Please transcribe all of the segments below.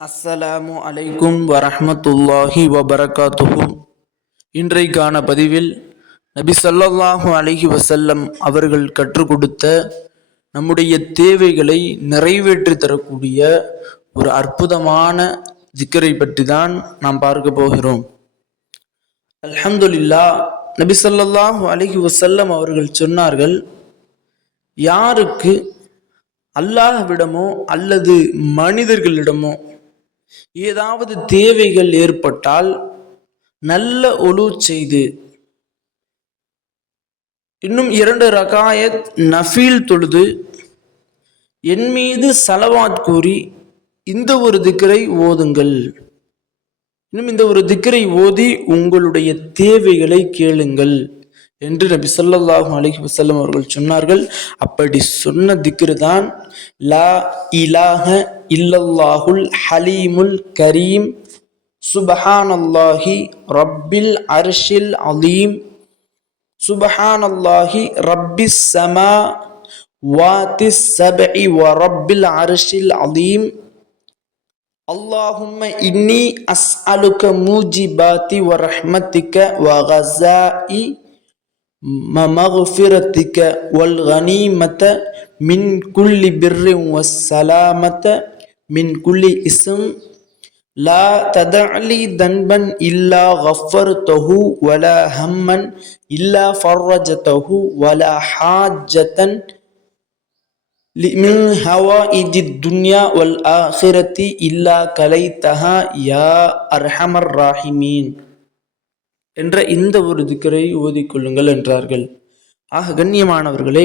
அஸ்ஸலாமு அலைக்கும் வரஹ்மத்துல்லாஹி வபரகாத்துஹு. இன்றைக்கான பதிவில் நபி ஸல்லல்லாஹு அலஹி வசல்லம் அவர்கள் கற்றுக் கொடுத்த நம்முடைய தேவைகளை நிறைவேற்றி தரக்கூடிய ஒரு அற்புதமான திக்கரை பற்றி தான் நாம் பார்க்க போகிறோம். அல்ஹம்துலில்லா நபி ஸல்லல்லாஹு அலஹி வசல்லம் அவர்கள் சொன்னார்கள் யாருக்கு அல்லாஹ்விடமோ அல்லது மனிதர்களிடமோ ஏதாவது தேவைகள் ஏற்பட்டால் நல்ல ஒழு செய்து இன்னும் இரண்டு ரகாயத் நஃபீல் தொழுது என் மீது சலவாத் கூறி இந்த ஒரு திக்கரை ஓதுங்கள். இன்னும் இந்த ஒரு திக்கரை ஓதி உங்களுடைய தேவைகளை கேளுங்கள். என்று நபி ஸல்லல்லாஹு அலைஹி வஸல்லம் அவர்கள் சொன்னார்கள் அப்படி சொன்ன திக்ரு தான் லா இலாஹ இல்லல்லாஹுல் ஹலீமுல் கரீம் சுபஹானல்லாஹி ரப்பில் அர்ஷில் அலீம் சுபஹானல்லாஹி ரப்பிஸ் சமா வாத்திஸ் சபஇ வ ரப்பில் அர்ஷில் அலீம் اللهم إني أسألك موجبات ورحمتك وغزاء مغفرتك والغنيمة من كل بر والسلامة من كل اسم. لا تدع لي ذنبا إلا غفرته ولا هما إلا فرجته ولا حاجة من هوائج الدنيا والآخرة إلا كليتها يا أرحم الراحمين. என்ற இந்த ஒரு திக்கரை ஓதிக்கொள்ளுங்கள் என்றார்கள். ஆக கண்ணியமானவர்களே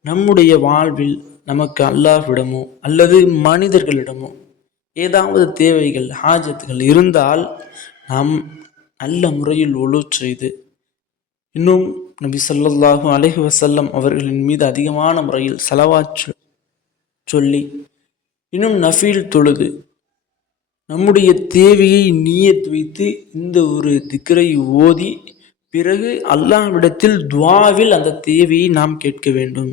நம்முடைய வாழ்வில் நமக்கு அல்லாஹ்விடமோ அல்லது மனிதர்களிடமோ ஏதாவது தேவைகள் ஹாஜத்துகள் இருந்தால் நாம் நல்ல முறையில் ஒழு செய்து இன்னும் நபி ஸல்லல்லாஹு அலஹி வசல்லம் அவர்களின் மீது அதிகமான முறையில் செலவாச்சு சொல்லி இன்னும் நஃபீல் தொழுது நம்முடைய தேவையை நீயத் வைத்து இந்த ஒரு திக்கரை ஓதி பிறகு அல்லாஹ்விடத்தில் துவாவில் அந்த தேவையை நாம் கேட்க வேண்டும்.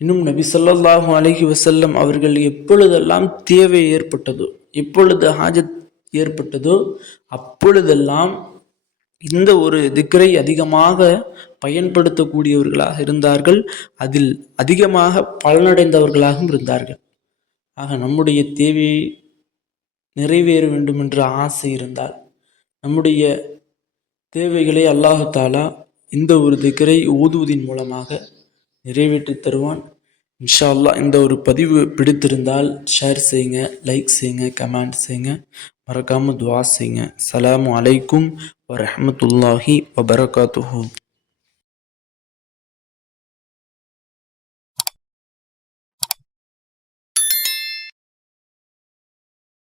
இன்னும் நபி சொல்லாஹு அலஹி வசல்லம் அவர்கள் எப்பொழுதெல்லாம் தேவை ஏற்பட்டதோ எப்பொழுது ஹாஜத் ஏற்பட்டதோ அப்பொழுதெல்லாம் இந்த ஒரு திக்கரை அதிகமாக பயன்படுத்தக்கூடியவர்களாக இருந்தார்கள். அதில் அதிகமாக பலனடைந்தவர்களாகவும் இருந்தார்கள். ஆக நம்முடைய தேவையை நிறைவேற வேண்டும் என்ற ஆசை இருந்தால் நம்முடைய தேவைகளை அல்லாஹாலா இந்த ஒரு திக்கரை ஓதுவதின் மூலமாக நிறைவேற்றி தருவான். இன்ஷா அல்லாஹ் இந்த ஒரு பதிவு பிடித்திருந்தால் ஷேர் செய்யுங்க லைக் செய்யுங்க கமெண்ட் செய்யுங்க. மறக்காமல் துவா செய்யுங்க. சலாமு அலைக்கும் வரமத்துல்லாஹி வபரகாத்துஹு.